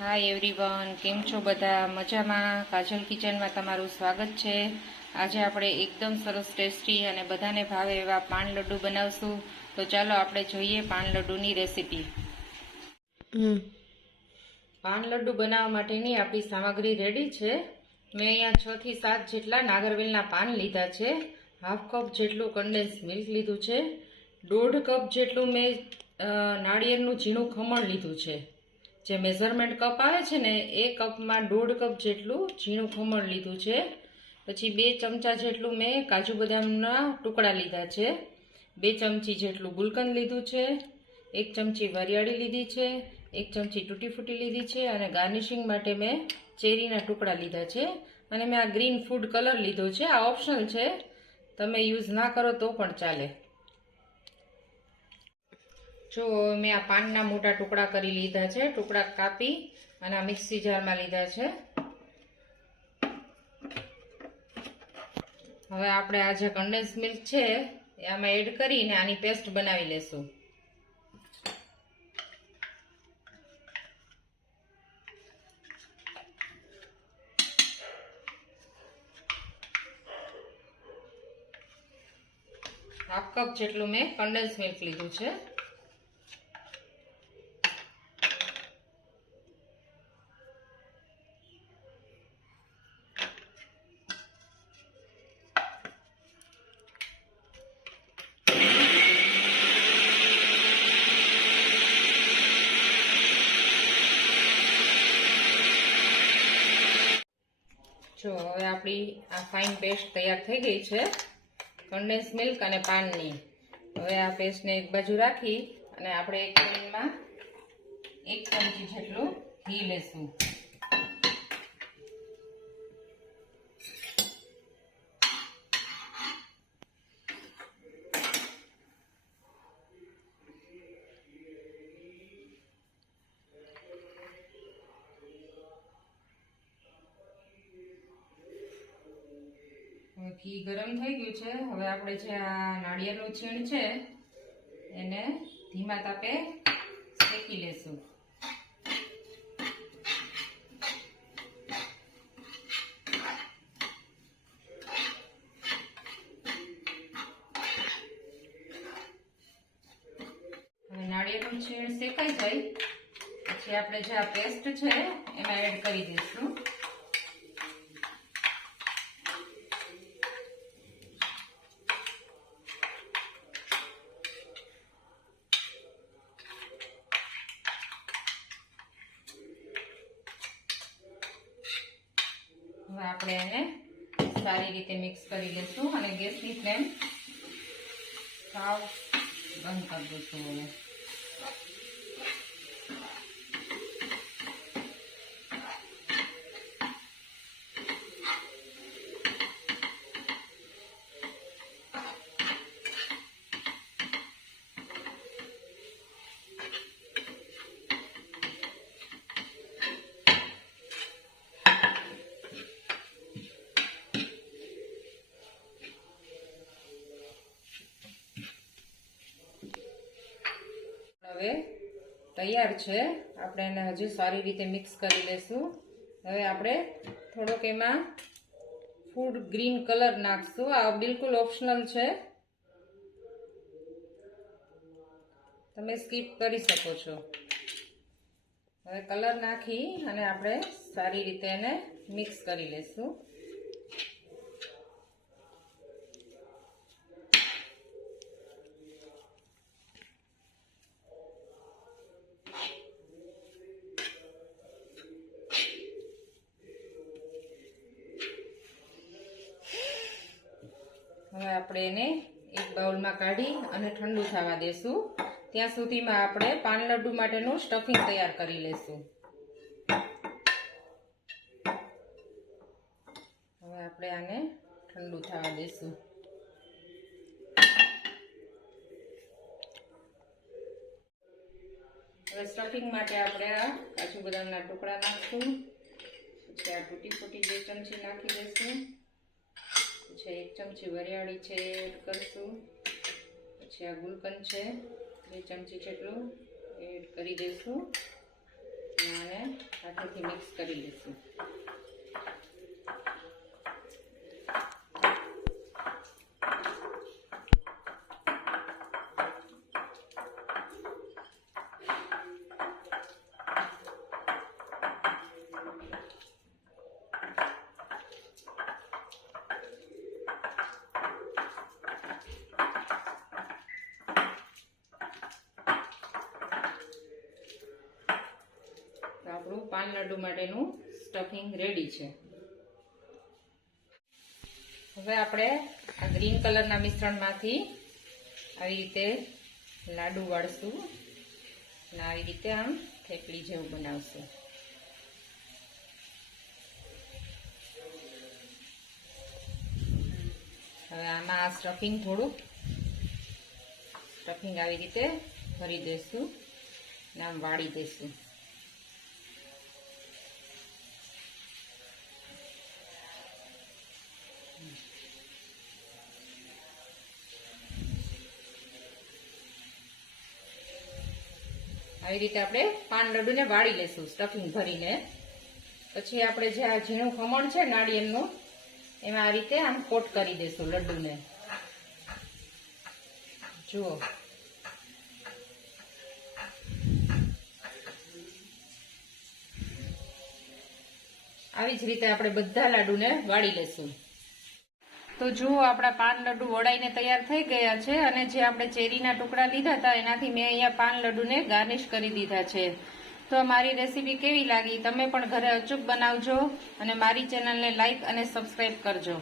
Hi everyone, કેમ છો બધા? મજામાં? કાજલ કિચનમાં તમારું સ્વાગત છે. આજે આપણે એકદમ સરસ ટેસ્ટી અને બધાને ભાવે એવા પાન લડ્ડુ બનાવશું. તો ચાલો આપણે જોઈએ પાન લડ્ડુની રેસીપી. પાન લડ્ડુ બનાવવા માટેની આપણી સામગ્રી રેડી છે. મેં અહીંયા 6 થી 7 જેટલા નાગરવેલના પાન લીધા છે. હાફ કપ જેટલું કન્ડેન્સ મિલ્ક લીધું છે. 1.5 કપ જેટલું મેં નાળિયેરનું ઝીણું ખમણ લીધું છે. જે મેઝરમેન્ટ કપ આવે છે ને એ કપમાં 1.5 કપ જેટલું ઝીણું ખમણ લીધું છે. પછી 2 ચમચા જેટલું મેં કાજુ બદામના ટુકડા લીધા છે. 2 ચમચી જેટલું ગુલકંદ લીધું છે. 1 ચમચી વરિયાળી લીધી છે. 1 ચમચી તૂટી ફૂટી લીધી છે અને ગાર્નિશિંગ માટે મેં ચેરીના ટુકડા લીધા છે. અને મેં આ ગ્રીન ફૂડ કલર લીધો છે. આ ઓપ્શનલ છે, તમે યુઝ ના કરો તો પણ ચાલે. જો મેં આ પાનના મોટા ટુકડા કરી લીધા છે. ટુકડા કાપી અને આ મિક્સી જારમાં લીધા છે. હવે આપણે આ જે કન્ડેન્સ મિલ્ક છે એ આમાં એડ કરીને આની પેસ્ટ બનાવી લેશું. હાફ કપ જેટલું મેં કન્ડેન્સ મિલ્ક લીધું છે. જો હવે આપણી આ ફાઇન પેસ્ટ તૈયાર થઈ ગઈ છે કન્ડેન્સ મિલ્ક અને પાનની. હવે આ પેસ્ટને એક બાજુ રાખી અને આપણે એક પેનમાં 1 ચમચી જેટલું ઘી લેશું. ઘી ગરમ થઈ ગયું છે. હવે આપણે જે આ નાળિયેરનું છીણ છે એને ધીમા તાપે શેકી લેશું. હવે નાળિયેરનું છીણ શેકાઈ જાય પછી આપણે જે આ પેસ્ટ છે એમાં એડ કરી દઈશું. હવે આપણે એને સારી રીતે મિક્સ કરી લઈશું અને ગેસની ફ્લેમ સાવ બંધ કરી દઈશું. હવે હવે તૈયાર છે. આપણે એને હજી સારી રીતે મિક્સ કરી લેશું. હવે આપણે થોડોક એમાં ફૂડ ગ્રીન કલર નાખશું. આ બિલકુલ ઓપ્શનલ છે, તમે સ્કીપ કરી શકો છો. હવે કલર નાખી અને આપણે સારી રીતે એને મિક્સ કરી લેશું. હવે આપણે એને એક બાઉલમાં કાઢી અને ઠંડુ થવા દેશું. ત્યાં સુધીમાં આપણે પાન લડ્ડુ માટેનું સ્ટફિંગ તૈયાર કરી લેશું. હવે આપણે આને ઠંડુ થવા દેશું. હવે સ્ટફિંગ માટે આપણે આ કાજુ બદામના ટુકડા નાખશું. પછી આ તૂટી ફૂટી 2 ચમચી નાખી દઈશું. પછી 1 ચમચી વરિયાળી છે એડ કરશું. પછી આ ગુલકંદ છે 2 ચમચી જેટલું એડ કરી દઈશું અને આ હાથેથી મિક્સ કરી લઈશું. આપણું પાન લડ્ડુ માટેનું સ્ટફિંગ રેડી છે. હવે આપણે આ ગ્રીન કલરના મિશ્રણમાંથી આવી રીતે લાડુ વાળશું અને આવી રીતે આમ થેપલી જેવું બનાવશું. હવે આમાં આ સ્ટફિંગ આવી રીતે ભરી દઈશું અને આમ વાળી દઈશું. આવી રીતે આપણે પાન લડ્ડુને વાળી લેશું સ્ટફિંગ ભરીને. પછી આપણે જે આ ઝીણું ખમણ છે નાળિયેરનું એમાં આ રીતે આમ કોટ કરી દઈશું લડ્ડુને. જુઓ, આવી જ રીતે આપણે બધા લાડુને વાળી લેશું. તો જુઓ, આપણા પાન લડ્ડુ વળાઈને તૈયાર થઈ ગયા છે અને જે આપણે ચેરીના ટુકડા લીધા હતા એનાથી મેં અહીંયા પાન લડ્ડુને ગાર્નિશ કરી દીધા છે. તો મારી રેસીપી કેવી લાગી તમે પણ ઘરે અચૂક બનાવજો અને મારી ચેનલને લાઈક અને સબસ્ક્રાઈબ કરજો.